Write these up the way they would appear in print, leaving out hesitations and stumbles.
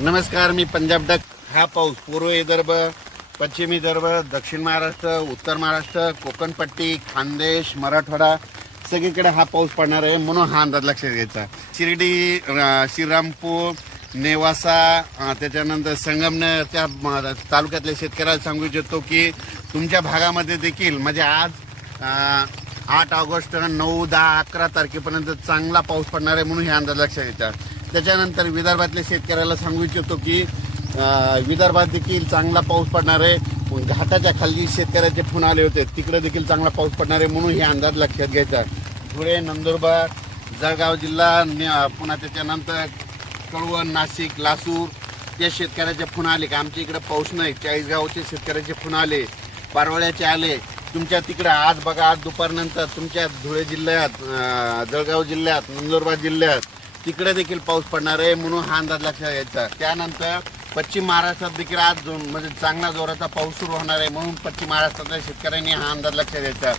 नमस्कार, मी पंजाब डक। हा पाऊस पूर्व विदर्भ, पश्चिम विदर्भ, दक्षिण महाराष्ट्र, उत्तर महाराष्ट्र, कोकण पट्टी, खानदेश, मराठवाडा सगळीकडे हा पाऊस पडणार आहे, म्हणून हा अंदाज लक्षात घ्यायचा। शिर्डी, श्रीरामपूर, नेवासा, त्याच्यानंतर संगमनेर त्या तालुक्यातल्या शेतकऱ्याला सांगू इच्छितो की तुमच्या भागामध्ये देखील म्हणजे आज 8 ऑगस्ट 9, 10, 11 तारखेपर्यंत चांगला पाऊस पडणार आहे, म्हणून हे अंदाज लक्षात घ्यायचा। त्याच्यानंतर विदर्भातल्या शेतकऱ्याला सांगू इच्छितो की विदर्भात देखील चांगला पाऊस पडणार आहे। घाटाच्या खाली शेतकऱ्याचे फोन आले होते, तिकडे देखील चांगला पाऊस पडणार आहे, म्हणून हे अंदाज लक्षात घ्यायचा। धुळे, नंदुरबार, जळगाव जिल्हा, पुन्हा त्याच्यानंतर कळवण, नाशिक, लासूर या शेतकऱ्याचे फोन आले की आमच्या इकडे पाऊस नाही। चाळीसगावचे शेतकऱ्याचे फोन आले, पारवळ्याचे आले। तुमच्या तिकडे आज बघा, आज दुपारनंतर तुमच्या धुळे जिल्ह्यात, जळगाव जिल्ह्यात, नंदुरबार जिल्ह्यात तिकडे देखील पाऊस पडणार आहे, म्हणून हा अंदाज लक्षात घ्यायचा। त्यानंतर पश्चिम महाराष्ट्रात देखील आज म्हणजे चांगला जोराचा पाऊस सुरू होणार आहे, म्हणून पश्चिम महाराष्ट्रातल्या शेतकऱ्यांनी हा अंदाज लक्षात घ्यायचा।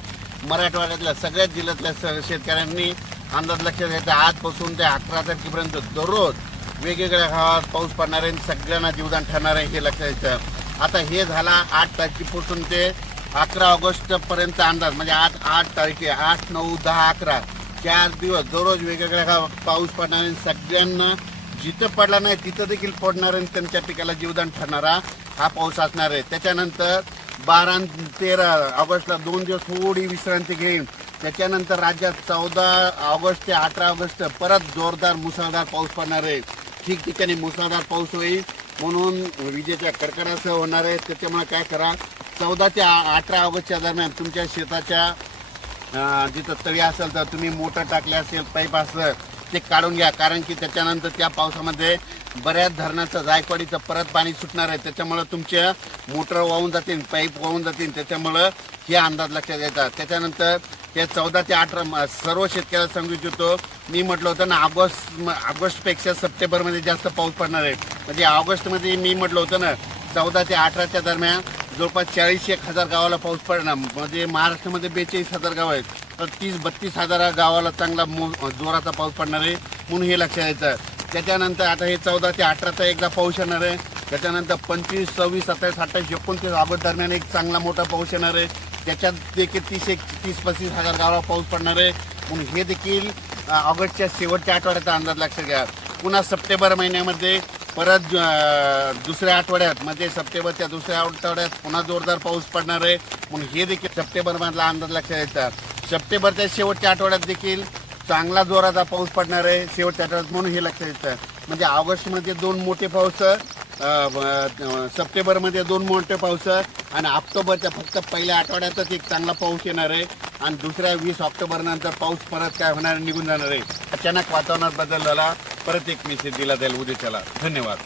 मराठवाड्यातल्या सगळ्याच जिल्ह्यातल्या शेतकऱ्यांनी अंदाज लक्षात घ्यायचा। आजपासून ते 11 तारखेपर्यंत दररोज वेगवेगळ्या गावात पाऊस पडणार आहे, सगळ्यांना जीवदान ठरणार आहे, हे लक्षात घ्यायचं। आता हे झाला 8 तारखेपासून ते 11 ऑगस्ट पर्यंत अंदाज, म्हणजे आज 8 तारखे, 8, 9, 10, 11 4 दिवस दररोज वेगवेगळ्या पाऊस पडणार आहे। सगळ्यांना जिथं पडला नाही तिथं देखील पडणार आहे, त्यांच्या पिकाला जीवदान ठरणारा हा पाऊस असणार आहे। त्याच्यानंतर 12 आणि 13 ऑगस्टला 2 दिवस थोडी विश्रांती घेईन। त्याच्यानंतर राज्यात 14 ऑगस्ट ते 18 ऑगस्ट परत जोरदार मुसळधार पाऊस पडणार आहे। ठिकठिकाणी मुसळधार पाऊस होईल, म्हणून विजेच्या कडकडासह होणार आहे। त्याच्यामुळे काय करा, 14 ते 18 ऑगस्टच्या दरम्यान तुमच्या शेताच्या जिथं तळी असेल तर तुम्ही मोटर टाकले असेल, पाईप असेल ते काढून घ्या, कारण की त्याच्यानंतर त्या पावसामध्ये बऱ्याच धरणाचं जायकवाडीचं परत पाणी सुटणार आहे। त्याच्यामुळे तुमच्या मोटर वाहून जातील, पाईप वाहून जातील, त्याच्यामुळं हे अंदाज लक्षात घ्यायचा। त्याच्यानंतर हे 14 ते 18 सर्व शेतकऱ्याला सांगू इच्छितो, मी म्हटलं होतं ना ऑगस्टपेक्षा सप्टेंबरमध्ये जास्त पाऊस पडणार आहे। म्हणजे ऑगस्टमध्ये मी म्हटलं होतं ना 14 ते 18च्या दरम्यान जवळपास 40-1,000 गावाला पाऊस पडणार, म्हणजे महाराष्ट्रामध्ये 42,000 गाव आहेत, तर 30-32,000 गावाला चांगला जोराचा पाऊस पडणार आहे, म्हणून हे लक्षात घ्यायचं। त्याच्यानंतर आता हे 14 ते 18चा एकदा पाऊस येणार आहे। त्याच्यानंतर 25, 26, 27, 28, 29 ऑगस्ट दरम्यान एक चांगला मोठा पाऊस येणार आहे। त्याच्यात देखील 30-35,000 गावाला पाऊस पडणार आहे, म्हणून हे देखील ऑगस्टच्या शेवटच्या आठवड्याचा अंदाज लक्षात घ्या। पुन्हा सप्टेंबर महिन्यामध्ये परत दुसऱ्या आठवड्यात, म्हणजे सप्टेंबरच्या दुसऱ्या आठवड्यात पुन्हा जोरदार पाऊस पडणार आहे, म्हणून हे देखील सप्टेंबरमधला अंदाज लक्षात घ्यायचा। सप्टेंबरच्या शेवटच्या आठवड्यात देखील चांगला जोराचा पाऊस पडणार आहे शेवटच्या आठवड्यात, म्हणून हे लक्षात घ्यायचं। म्हणजे ऑगस्टमध्ये 2 मोठे पाऊस, सप्टेंबरमध्ये 2 मोठे पाऊस आणि ऑक्टोबरच्या फक्त पहिल्या आठवड्यातच एक चांगला पाऊस येणार आहे, आणि दुसऱ्या 20 ऑक्टोबर नंतर पाऊस परत काय होणार, निघून जाणार आहे। अचानक वातावरणात बदल झाला, परत एक मेसेज दिला जाईल उद्याच्याला। धन्यवाद।